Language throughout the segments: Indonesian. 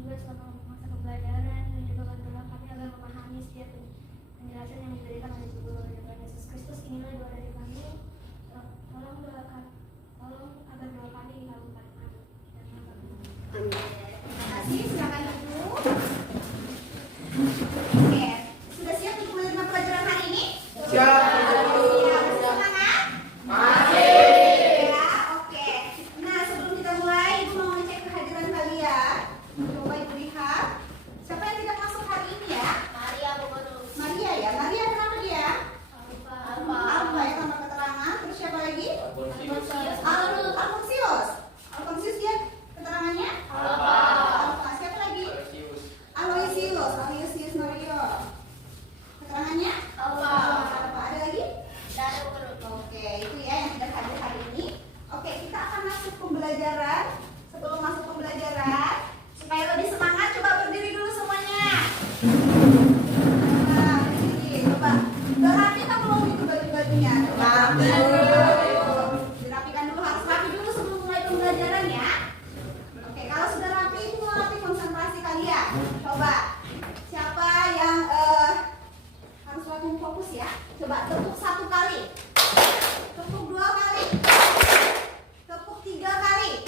juga selama masa pembelajaran dan juga bantulah kami agar memahami setiap penjelasan yang diberikan oleh Tuhan Yesus Kristus. Inilah doa dari kami. Tolong doakan, tolong agar doa kami dikabulkan. Amin. Terima kasih. Silakan duduk. Oke, sudah siap untuk menerima pelajaran hari ini? Siap. Semangat? Masih. Ya, oke. Nah, sebelum kita mulai, Ibu mau ngecek kehadiran kalian. Coba Ibu lihat. Siapa yang tidak masuk hari ini ya? Maria, Bu Guru. Maria ya. Maria kenapa dia? Alfa. Alfa ya, tambah keterangan. Terus siapa lagi? Alfonsius. Alfonsius dia keterangannya? Alfa. Alfa. Siapa lagi? Aloysius. Aloysius Mario. Keterangannya? Alfa. Alfa. Ada lagi? Dan Bu Guru. Oke, itu ya yang tidak hadir hari ini. Oke, kita akan masuk pembelajaran. Sebelum masuk pembelajaran, supaya lebih semangat, coba berdiri dulu semuanya. Coba berdiri, coba. Udah rapi kan belum itu baju-bajunya? Rapi. Dirapikan dulu, harus rapi dulu sebelum mulai pembelajaran ya. Oke, kalau sudah rapi, mulai konsentrasi kalian. Coba, siapa yang harus langsung fokus ya? Coba tepuk 1 kali, tepuk 2 kali, tepuk 3 kali,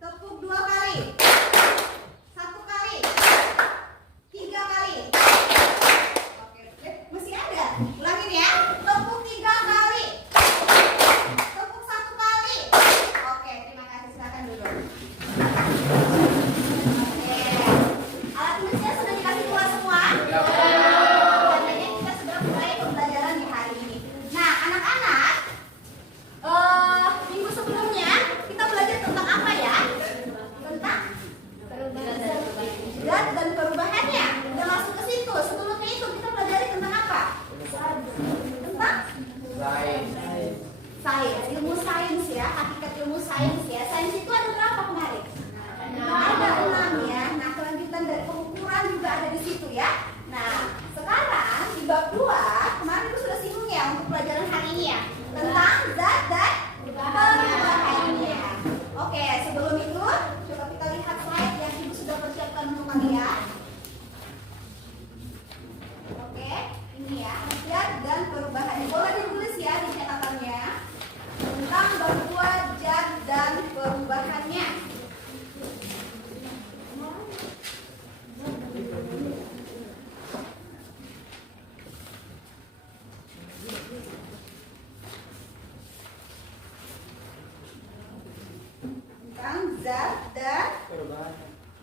tepuk 2 kali, 1 kali, 3 kali. Oke, masih ada. Ulangin ya. Tepuk 3 kali, tepuk 1 kali. Oke, terima kasih. Silakan duduk. Oke, alat tulisnya sudah dikasih keluar semua. Tandanya kita sudah mulai pembelajaran di hari ini. Nah, anak-anak, minggu sebelumnya kita belajar tentang apa ya? Tentang zat dan perubahannya. Udah masuk ke situ. Sebelumnya itu kita belajar tentang apa? Tentang sains, ilmu sains ya, hakikat ilmu sains ya. Sains itu ada berapa kemarin? Ada 6 ya. Nah, kelanjutan dari pengukuran juga ada di situ ya. Nah, sekarang di bab 2 kemarin itu sudah singgung ya untuk pelajaran hari ini ya, tentang zat dan perubahannya. Oke, sebelum itu coba kita lihat slide yang Ibu sudah persiapkan untuk kalian. Oke, ini ya, zat dan perubahannya. Boleh ditulis ya di catatannya tentang bab 2 zat dan perubahannya. Tentang zat dan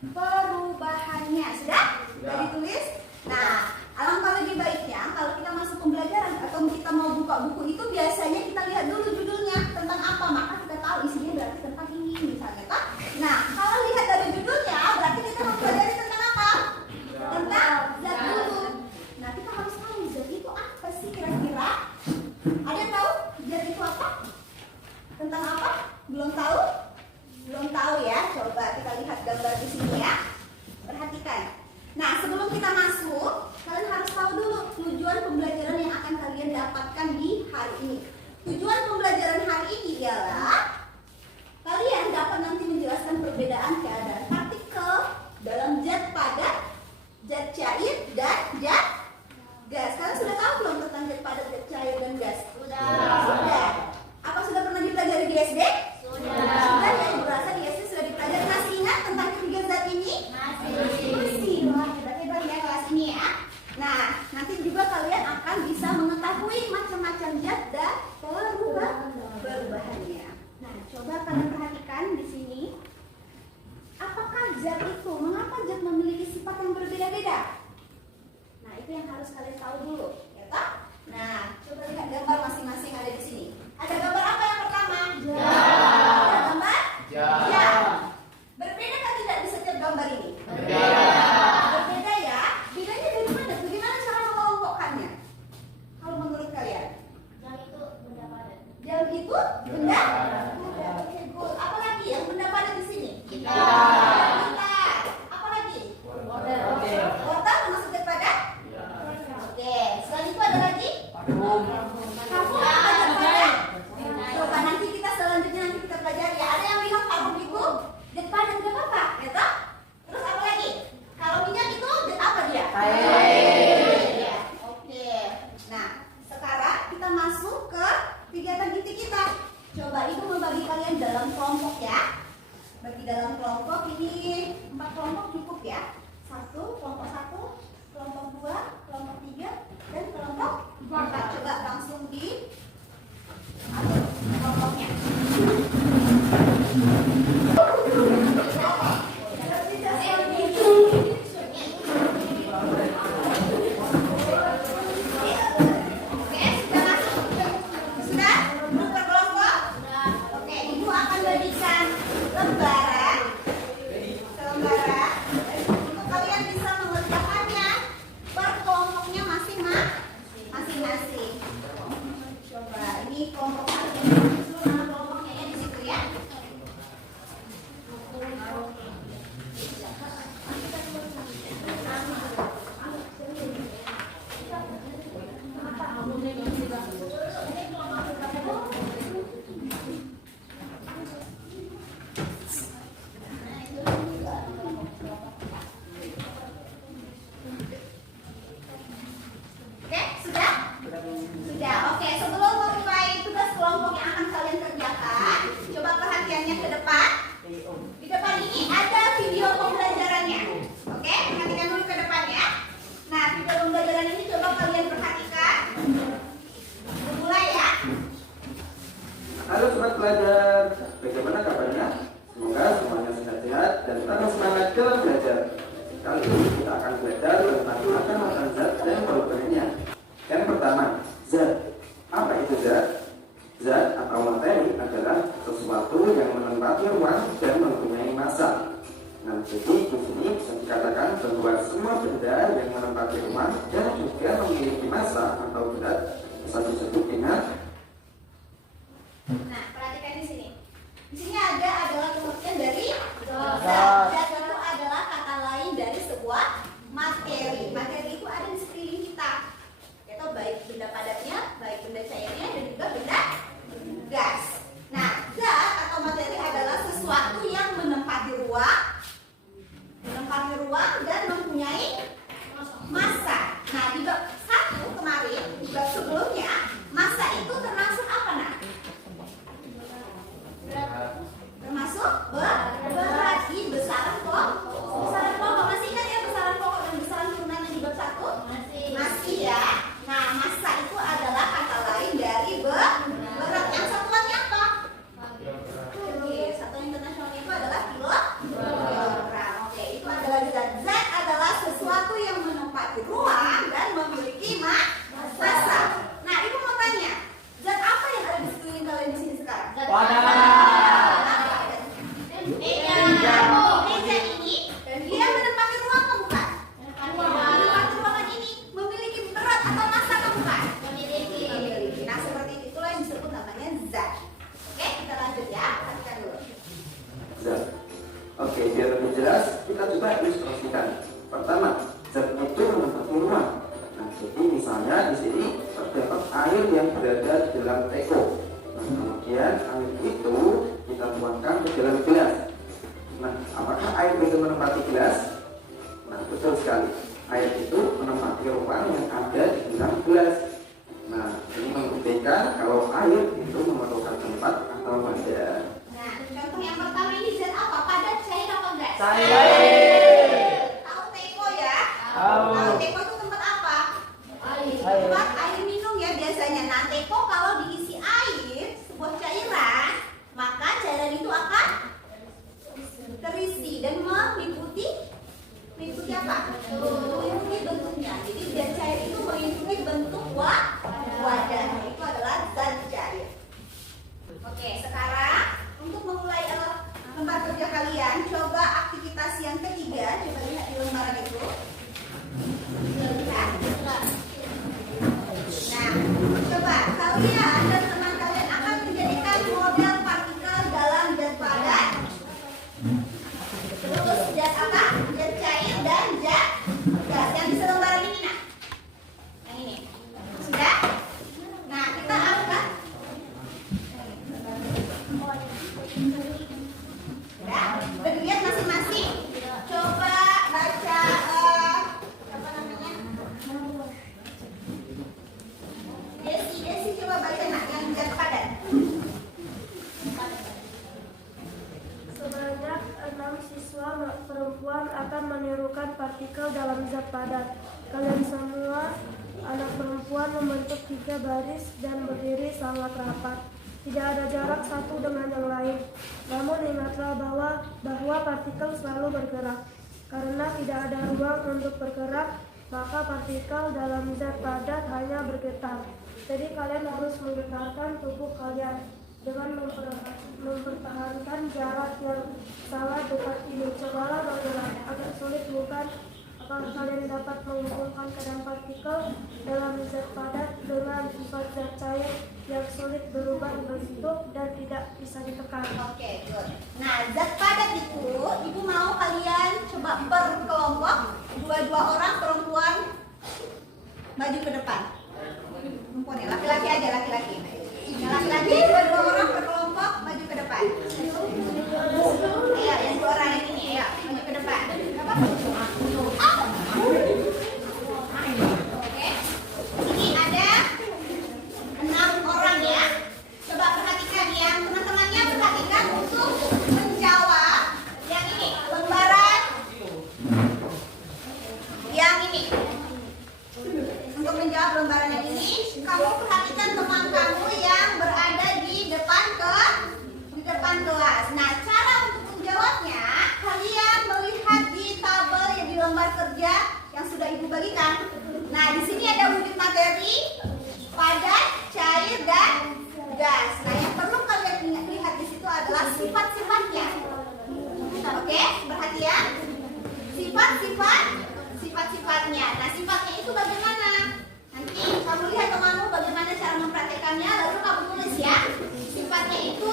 perubahannya. Sudah? Sudah ditulis? Nah, alangkah lebih baiknya kalau kita masuk pembelajaran atau kita mau buka buku itu biasanya kita lihat dulu judulnya tentang apa, maka kita tahu isinya berarti tentang ini misalnya kan. Nah, kalau lihat dari judulnya berarti kita mempelajari tentang apa? Tentang zat dulu. Nah, kita harus tahu zat itu apa sih kira-kira? Ada yang tahu zat itu apa? Tentang apa? Belum tahu? Belum tahu ya? Coba kita lihat gambar di sini ya. Perhatikan. Nah, sebelum kita masuk, kalian harus tahu dulu tujuan pembelajaran yang akan kalian dapatkan di hari ini. Tujuan pembelajaran hari ini ialah kalian dapat nanti menjelaskan perbedaan keadaan partikel dalam zat padat, zat cair, dan zat gas. Kalian sudah tahu belum tentang zat padat, zat cair, dan gas? Sudah. Apa sudah pernah dipelajari di SD? Sudah ya, Ibu rasa di SD sudah dipelajari. Masih ingat tentang ketiga zat ini? Masih. Wah, hebat-hebat ya kelas ini ya. Nah, nanti juga kalian akan bisa mengetahui macam-macam zat dan perubahannya. Nah, coba kalian perhatikan di sini. Apakah zat itu? Mengapa zat memiliki sifat yang berbeda-beda? Nah, itu yang harus kalian tahu dulu, ya toh? Nah, coba lihat gambar masing-masing ada di sini. Ada gambar apa yang pertama? Ada gambar? Ya. Berbeda kan tidak di setiap gambar ini? Berbeda ya. Bedanya dari mana? Bagaimana cara mengelompokkannya? Kalau menurut kalian? Yang itu benda padat. Yang itu benda padat. Oke, good. Apa lagi yang benda padat di sini? Gitar. Apa lagi? Order. Wortel termasuk zat padat? Oke. Selain itu ada lagi? Kamu ada zat padat? Coba nanti kita selanjutnya nanti Kali ini kita akan belajar tentang macam-macam zat dan propertinya. Yang pertama, zat. Apa itu zat? Zat atau materi adalah sesuatu yang menempati ruang dan mempunyai massa. Nah, jadi di sini bisa dikatakan bahwa semua benda yang menempati ruang dan juga memiliki massa atau berat bisa disebut dengan. Nah, perhatikan di sini. Di sini adalah pengertian dari zat. Zat. Zat itu adalah kata lain dari sebuah materi. Materi itu ada di sekeliling kita. Yaitu baik benda padatnya, baik benda cairnya, dan juga benda gas. Nah, zat atau materi adalah sesuatu yang menempati ruang dan mempunyai massa. Nah, di bab 1 kemarin, di bab sebelumnya, massa itu termasuk apa, Nak? Termasuk berat. Di besaran pokok. Masih ingat ya besaran pokok dan besaran turunannya di bab 1? Masih ya. Nah, massa itu adalah kata lain dari berat. Yang satuannya apa? Oke, satuan internasionalnya itu adalah kilogram. Oke, itu adalah zat. Zat adalah sesuatu yang menempati ruang dan memiliki massa. Nah, Ibu mau tanya, zat apa yang ada di sekeliling kalian di sini sekarang? Meja ini dia menempati ruang atau bukan? Menempati ruangan ini memiliki berat atau massa atau bukan? Memiliki. Nah, seperti itulah yang disebut namanya zat. Oke, kita lanjut ya. Perhatikan dulu. Zat. Oke, biar lebih jelas, kita coba ilustrasikan. Pertama, zat itu menempati ruang. Nah, jadi misalnya di sini terdapat air yang berada di dalam teko. Nah, kemudian air itu kita tuangkan ke dalam gelas. Nah, apakah air itu menempati gelas? Nah, betul sekali. Air itu menempati ruang yang ada di dalam gelas. Nah, ini membuktikan kalau air itu memerlukan tempat atau wadah. Nah, contoh yang pertama ini zat apa? Padat, cair apa enggak? Tahu teko ya? Tahu teko itu tempat apa? Tempat air minum ya biasanya. Nah, teko kalau diisi air, sebuah cairan, maka cairan itu akan terisi dan mengikuti apa? Mengikuti bentuknya. Jadi zat cair itu mengikuti bentuk wadah. Itu adalah zat cair. Oke, sekarang untuk memulai tempat kerja kalian, coba aktivitas yang ketiga, coba lihat di lembaran itu. Lihat. Nah, coba kalian dan teman kalian akan menjadikan model partikel dalam zat padat. Terus zat apa? Zat cair dan zat gas. Yang di selembaran ini, Nak. Yang ini. Sudah? Nah, kita angkat. Ya, udah dilihat masing-masing. Coba baca apa namanya? Desi coba baca, Nak, yang zat padat. Sebanyak 6 siswa perempuan akan menirukan partikel dalam zat padat. Kalian semua anak perempuan membentuk 3 baris dan berdiri sangat rapat. Tidak ada jarak satu dengan yang lain. Namun ingatlah bahwa partikel selalu bergerak. Karena tidak ada ruang untuk bergerak, maka partikel dalam zat padat hanya bergetar. Jadi kalian harus menggetarkan tubuh kalian dengan mempertahankan jarak yang sangat dekat ini. Cobalah bergerak. Agak sulit bukan? Apakah kalian dapat mengumpulkan keadaan partikel dalam zat padat dengan sifat zat cair yang sulit berubah bentuk dan tidak bisa ditekan? Oke, good. Nah, zat padat itu, Ibu mau kalian coba berkelompok, 2 orang perempuan maju ke depan. Perempuan ya, laki-laki aja, laki-laki. Yang laki-laki 2 orang berkelompok maju ke depan. Ayo, yang 2 orang ini, ayo maju ke depan. Oke, ini ada 6 orang ya. Coba perhatikan ya, teman-temannya perhatikan untuk menjawab yang ini, lembaran yang ini. Untuk menjawab lembaran yang ini, kamu perhatikan teman kamu yang berada di depan kelas. perhatikan. Nah, di sini ada wujud materi, padat, cair, dan gas. Nah, yang perlu kalian lihat di situ adalah sifat-sifatnya. Oke, perhatian. Sifat-sifatnya. Nah, sifatnya itu bagaimana? Nanti kamu lihat temanmu bagaimana cara mempraktekannya, lalu kamu tulis ya. Sifatnya itu.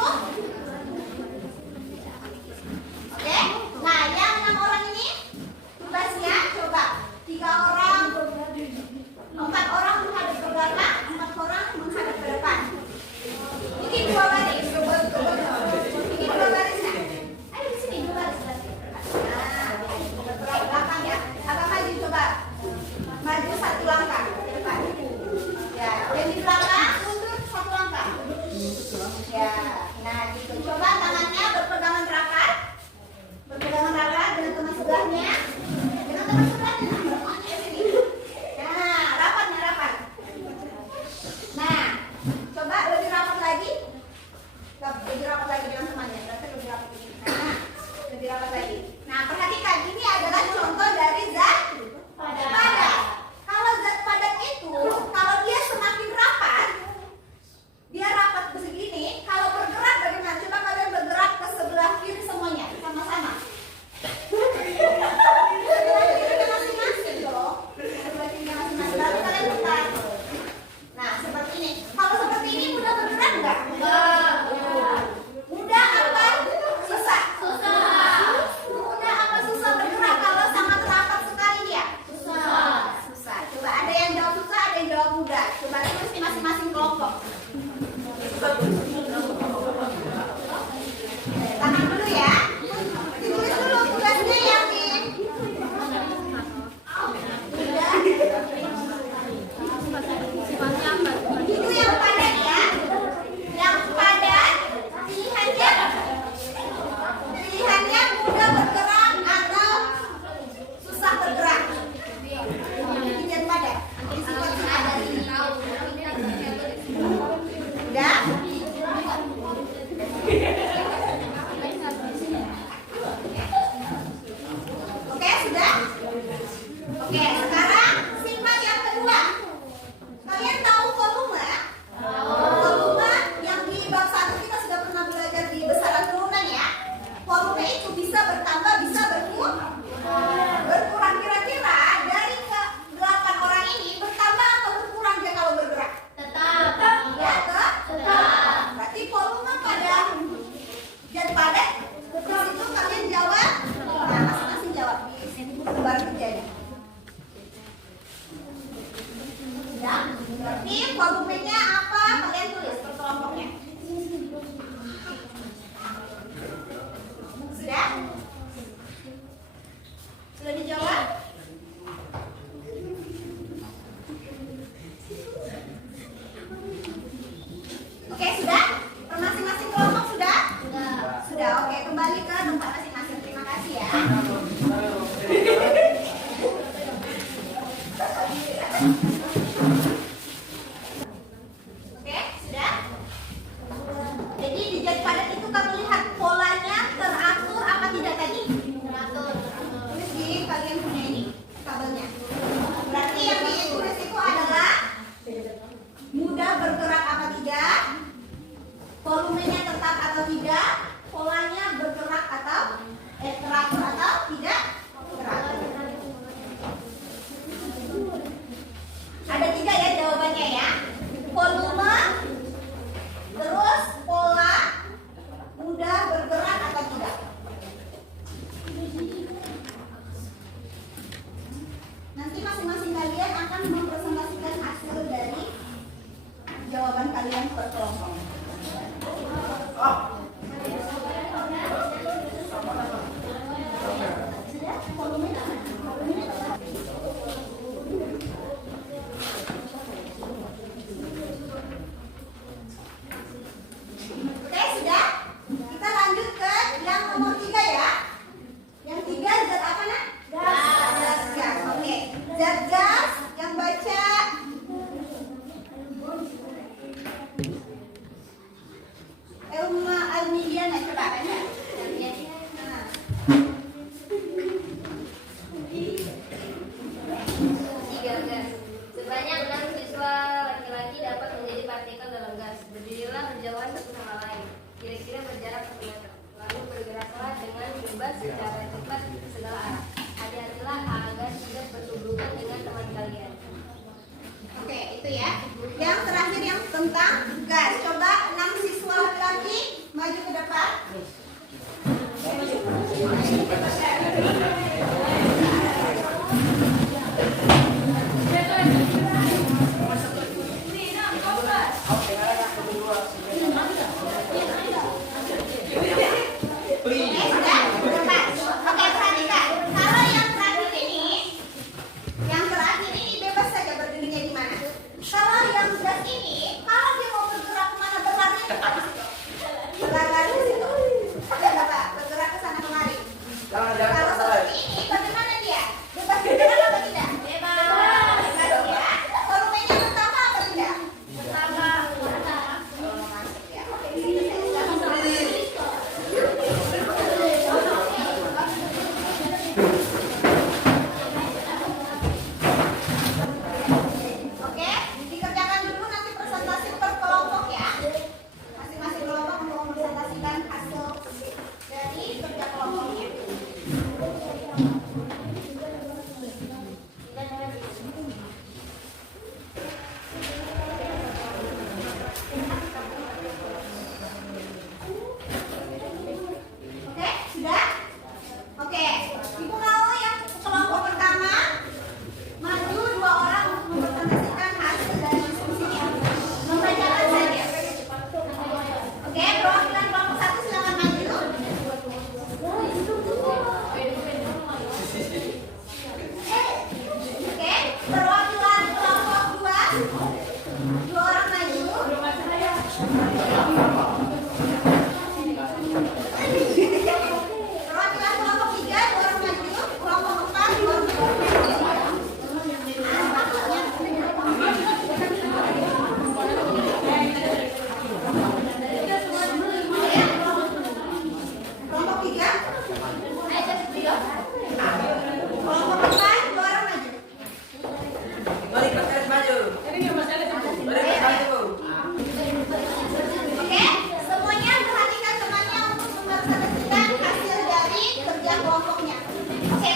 Oke. Nah, yang 6 orang ini tugasnya coba 3 orang, 4 orang menghadap ke belakang, 4 orang menghadap ke depan. Bikin 2 baris. Bikin 2 baris ya. Ayo di sini 2 baris. Nah, bergerak belakang ya. Agak maju coba. Maju 1 langkah ke depan. Ya, yang di belakang mundur 1 langkah. Ya, nah gitu. Coba tangannya berpegangan rapat. Berpegangan rapat dengan teman sebelahnya. Dengan teman sebelahnya. Nah, rapat. Nah, coba lebih rapat lagi. Lebih rapat lagi dengan temannya. Berarti lebih rapat ini. Nah, lebih rapat lagi. Nah, perhatikan ini adalah contoh dari zat padat. Kalau zat padat itu, kalau dia semakin rapat, dia rapat begini. Kalau bergerak bagaimana? Coba kalian bergerak ke sebelah kiri semuanya, sama-sama. Sebelah kiri masing-masing dong. Sebelah kiri masing-masing. Lalu kalian putar. Nah, seperti ini. Kalau seperti ini mudah bergerak enggak? Mudah apa? Susah. Mudah apa susah bergerak kalau sangat rapat sekali dia? Susah. Coba ada yang jawab susah, ada yang jawab mudah. Coba tulis di masing-masing kelompok. Tahan dulu ya. Ditulis dulu tugasnya yang ini. Itu yang padat ya. Yang padat pilihannya mudah bergerak atau susah bergerak. Yang padat. Sifat-sifat dari ini. Udah? Oke, sudah? Oke, sekarang sifat yang kedua. Kalian tahu volume? Volume yang di bab 1 kita sudah pernah belajar di besaran turunan ya. Volume itu bisa bertambah, bisa berkurang. Kira-kira dari ke 8 orang ini bertambah atau berkurang dia kalau bergerak? Tetap. Ya, tetap. Berarti volume pada zat padat betul itu kalian jawab. Nah, masing-masing jawab di sini sebar kerjanya. Ya, berarti volumenya apa? Kalian tulis per kelompoknya. Sudah? Sudah dijawab? Oke, sudah? Per masing-masing kelompok sudah? Sudah, oke. Kembali ke tempat masing-masing. Terima kasih ya. Oke, sudah? Jadi di zat padat itu kamu lihat polanya teratur apa tidak tadi? Teratur. Tulis di kalian punya ini tabelnya. Berarti yang ditulis itu adalah mudah bergerak apa tidak, volumenya tetap atau tidak, polanya bergerak atau teratur atau tidak teratur.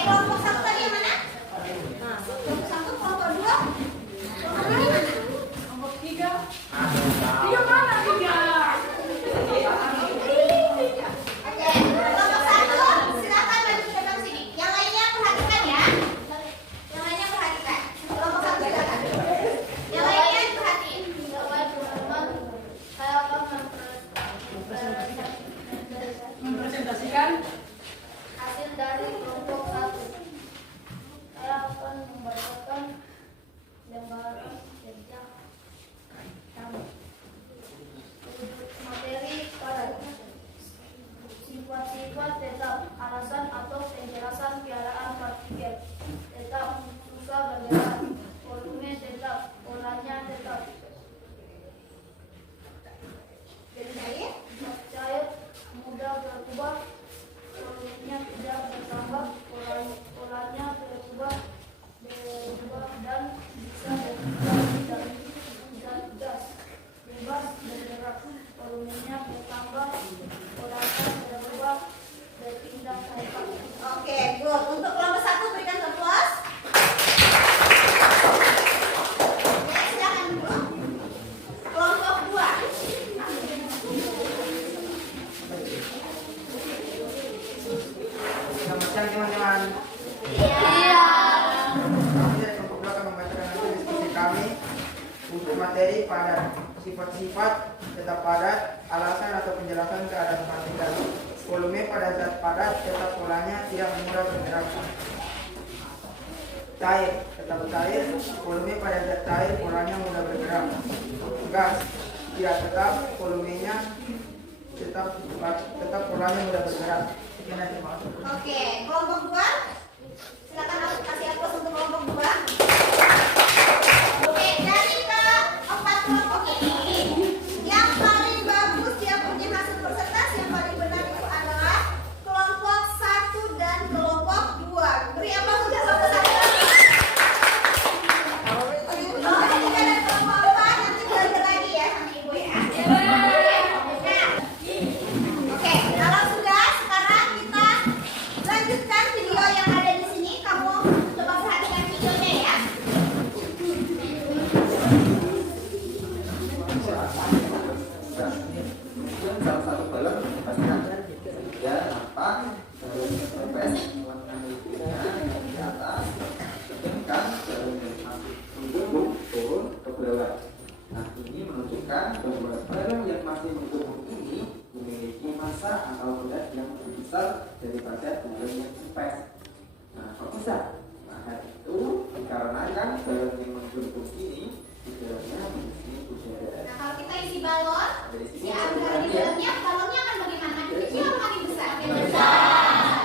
kelompok satu tadi yang mana? Nah, kelompok satu, kelompok dua. Kelompok ini mana? Kelompok 3. Tiga mana? Tiga. Oke, kelompok satu, silakan maju ke depan sini. Yang lainnya perhatikan ya. Yang lainnya perhatikan. Kelompok satu silakan. Yang lainnya perhatiin. Saya akan Mempresentasikan hasil dari kelompok satu. Saya akan membacakan lembaran kerja materi pada sifat-sifat tetap, alasan atau penjelasan piaraan partikel tetap, susah bergerak, volume tetap, polanya tetap. Jadi saya Cair mudah berubah, volumenya tidak bertambah, polanya berubah dan bisa berubah dan gas bebas bergerak, volumenya bertambah, polanya berubah berpindah tempat. Oke, good. Untuk kelompok satu berikan applause. Oke, silakan dulu. Kelompok dua. Selamat siang teman-teman. Iya. Kami dari kelompok dua akan membacakan hasil diskusi kami untuk materi padat, sifat-sifat tetap padat, alasan atau penjelasan keadaan partikel, volume pada zat padat tetap polanya tidak mudah bergerak, cair tetap cair, volume pada zat cair polanya mudah bergerak, gas tidak tetap, volumenya tetap polanya mudah bergerak. Sekian aja, Pak. Oke, kelompok dua. Silakan aku kasih aplaus untuk kelompok dua. Oke, dari keempat kelompok ini, yang paling bagus dia punya hasil persentase yang paling benar itu adalah kelompok satu dan kelompok dua. Beri aplaus untuk kelompok satu. Kelompok tiga dan kelompok empat nanti belajar lagi ya sama ibu ya. Oke, kalau sudah sekarang kita lanjutkan video yang ada di sini. Kamu coba perhatikan videonya ya. Kemudian salah satu balon pastikan dia nampak terus tepes warna di atas, sedangkan balon yang masih menggunung turun ke bawah. Nah, ini menunjukkan bahwa balon yang masih menggunung ini memiliki massa atau berat yang lebih besar daripada balon yang tepes. Nah, kok bisa? Nah, hal itu dikarenakan balon yang menggunung ini di dalamnya memiliki udara. Nah, kalau kita isi balon, si udara di dalamnya, balonnya akan bagaimana? Makin kecil atau makin besar? Makin besar.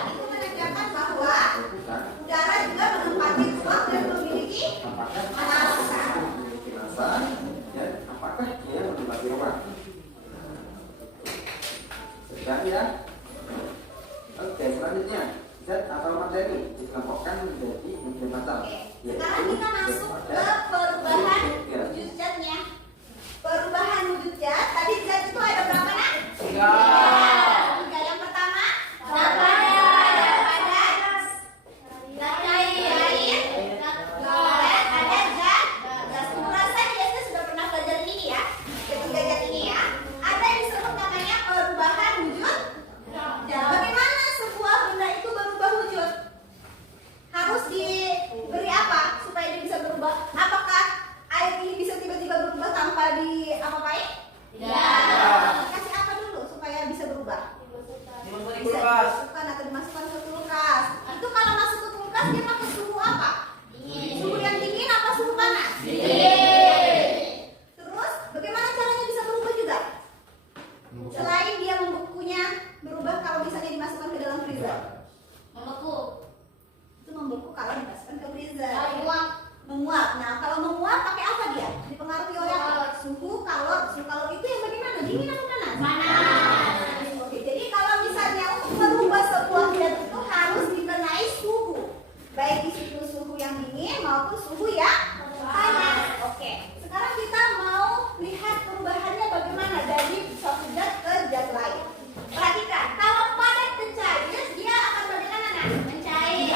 Itu menandakan bahwa udara juga menempati ruang dan memiliki Apakah massa. memiliki massa dan apakah dia menempati ruang? Sudah ya? Oke, selanjutnya zat atau materi dikelompokkan menjadi tiga macam. Oke, sekarang kita masuk ke perubahan wujud zatnya. Perubahan wujud zat, tadi zat itu ada berapa nak? Tiga. Tiga. Yang pertama, zat padat, zat cair, ada zat gas. Merasa biasanya sudah pernah belajar ini ya, ketiga zat ini ya. Ada yang disebut namanya perubahan wujud. Bagaimana sebuah benda itu berubah wujud? Harus diberi apa supaya dia bisa berubah? Apakah air ini bisa tiba-tiba berubah tanpa apa-apain? Tidak. Kasih apa dulu supaya bisa berubah? Dimasukin Bisa kulkas. dimasukkan atau dimasukkan ke kulkas. Itu kalau masuk ke kulkas dia pakai suhu apa? Suhu yang dingin apa suhu panas? Terus bagaimana caranya bisa berubah juga? Selain dia membukunya berubah kalau misalnya dimasukkan ke dalam freezer. Itu membeku kalau dimasukkan ke freezer. Menguap. Nah, kalau menguap pakai apa dia? Dipengaruhi oleh apa? Suhu kalor. Suhu kalor itu yang bagaimana? Dingin atau panas? Panas. Oke, jadi kalau misalnya untuk merubah sebuah zat itu harus dikenai suhu. Baik di situ suhu yang dingin maupun suhu yang panas. Oke. Sekarang kita mau lihat perubahannya bagaimana dari suatu zat ke zat lain. Perhatikan, kalau padat dan cair dia akan bagaimana? Mencair.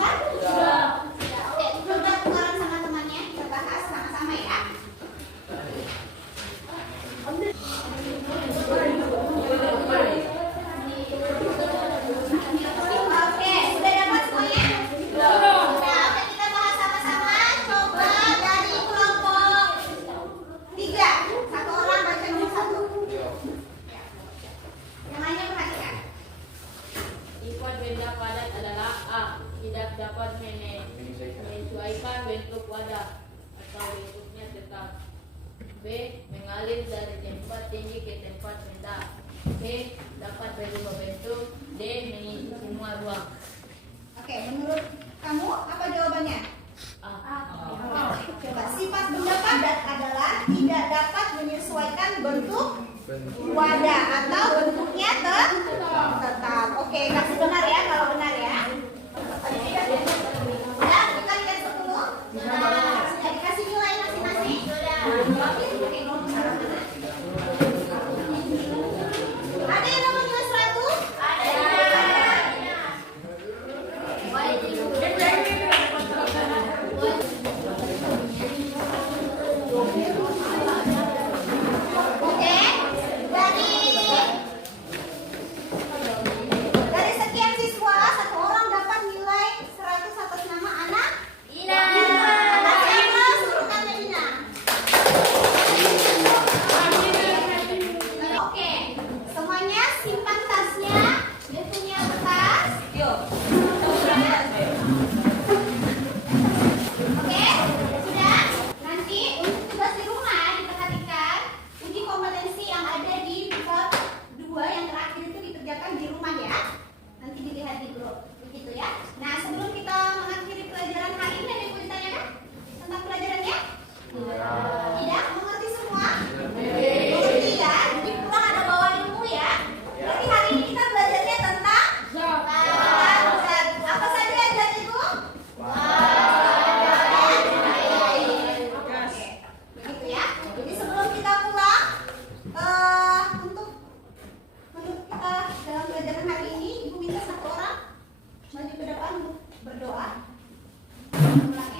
Sudah? Sudah. Oke, coba tukaran sama temannya, kita bahas sama-sama ya. Oke, sudah dapat semuanya? Sudah. Oke, kita bahas sama-sama. Coba dari kelompok 3. Satu orang baca nomor 1. Yang lainnya perhatikan. Sifat benda padat adalah A. Tidak dapat menyesuaikan bentuk wadah atau bentuknya tetap. B. Mengalir dari tempat tinggi ke tempat rendah. C. Dapat berubah bentuk. D. Mengisi semua ruang. Oke, menurut kamu apa jawabannya? A. Coba, sifat benda padat adalah tidak dapat menyesuaikan bentuk wadah atau bentuknya tetap. Oke, kasih benar ya kalau benar ya. Ya, kita lihat dulu. Sudah dikasih nilai masing-masing. Oke, ada yang dapat nilai 100? Oke, dari sekian siswa, satu orang dapat nilai 100 atas nama anak Ina. Atas nama suruhan Ina. Oke, semuanya simpan tasnya. Dia punya tas. Yuk. Oke, sudah. Nanti untuk tugas di rumah diperhatikan uji kompetensi yang ada di bab 2 yang terakhir itu dikerjakan di rumah ya. Nanti dilihat di grup begitu ya. Nah, sebelum kita mengakhiri pelajaran hari ini, ada yang mau ditanyakan tentang pelajarannya? Tidak? Mengerti semua? Mengerti ya? Jadi pulang ada bawa ilmu ya. Berarti hari ini kita belajarnya tentang zat. Apa saja zat itu? Oke, begitu ya. Jadi sebelum kita pulang, untuk kita dalam pelajaran hari ini, Ibu minta satu orang maju ke depan untuk berdoa. Ulang ya.